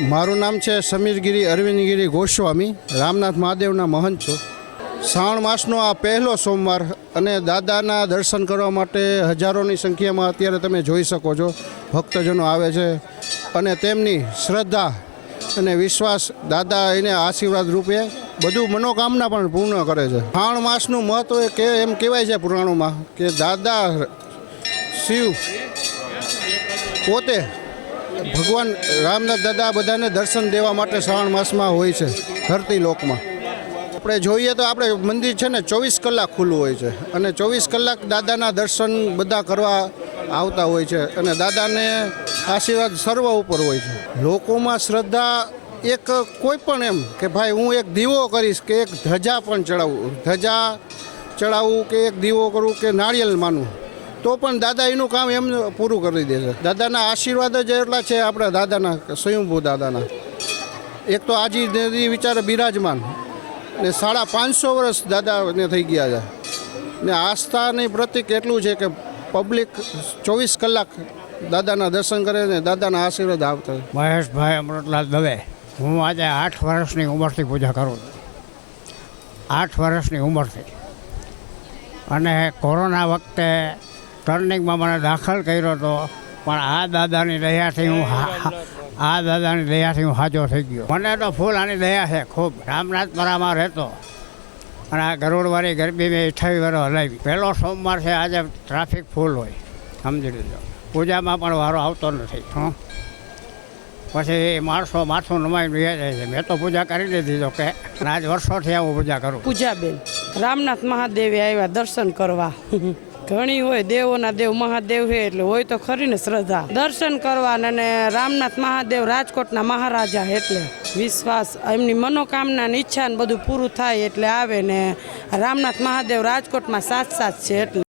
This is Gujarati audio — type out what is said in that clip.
મારું નામ છે સમીરગીરી અરવિંદગીરી ગોસ્વામી, રામનાથ મહાદેવના મહંત છું. શ્રાવણ માસનો આ પહેલો સોમવાર અને દાદાના દર્શન કરવા માટે હજારોની સંખ્યામાં અત્યારે તમે જોઈ શકો છો ભક્તજનો આવે છે અને તેમની શ્રદ્ધા અને વિશ્વાસ દાદા એને આશીર્વાદ રૂપે બધું મનોકામના પણ પૂર્ણ કરે છે. શ્રાવણ માસનું મહત્ત્વ કે એમ કહેવાય છે પુરાણોમાં કે દાદા શિવ પોતે ભગવાન રામનાથ દાદા બધાને દર્શન દેવા માટે શ્રાવણ માસમાં હોય છે ધરતી લોકમાં. આપણે જોઈએ તો આપણે મંદિર છે ને 24 કલાક ખુલ્લું હોય છે અને 24 કલાક દાદાના દર્શન બધા કરવા આવતા હોય છે અને દાદાને આશીર્વાદ સર્વ ઉપર હોય છે. લોકોમાં શ્રદ્ધા એક કોઈ પણ એમ કે ભાઈ હું એક દીવો કરીશ કે એક ધજા પણ ચડાવું કે એક દીવો કરું કે નાળિયેર માનું તો પણ દાદા એનું કામ એમ પૂરું કરી દે છે. દાદાના આશીર્વાદ જ એટલા છે આપણા દાદાના સ્વયંભૂ દાદાના. એક તો આજી નદી વિચારે બિરાજમાન ને 550 વર્ષ દાદાને થઈ ગયા છે ને આસ્થાની પ્રતીક એટલું છે કે પબ્લિક 24 કલાક દાદાના દર્શન કરે ને દાદાના આશીર્વાદ આવતા. મહેશભાઈ અમૃતલાલ દવે. હું આજે 8 વર્ષની ઉંમરથી પૂજા કરું છું. 8 વર્ષની ઉંમરથી. અને કોરોના વખતે ટર્નિંગમાં મને દાખલ કર્યો હતો પણ આ દાદાની દયાથી હું હાજો થઈ ગયો. મને તો ફૂલ આની દયા છે ખૂબ. રામનાથપરામાં રહેતો અને આ ગરુડવાળી ગરબી મેં 28 વર્ષ હલાવી. પહેલો સોમવાર છે, આજે ટ્રાફિક ફૂલ હોય, સમજી લીધો. પૂજામાં પણ વારો આવતો નથી. પછી માણસો માથું નમાઈને વહી જાય છે. મેં તો પૂજા કરી લીધી તો કે આજ વર્ષોથી હું પૂજા કરું. પૂજાબેન રામનાથ મહાદેવે આવ્યા દર્શન કરવા. ઘણી હોય દેવોના દેવ મહાદેવ છે એટલે હોય તો ખરી ને શ્રદ્ધા. દર્શન કરવા અને રામનાથ મહાદેવ રાજકોટના મહારાજા એટલે વિશ્વાસ એમની મનોકામના ઈચ્છા ને બધું પૂરું થાય એટલે આવે ને રામનાથ મહાદેવ રાજકોટમાં સાક્ષાત છે એટલે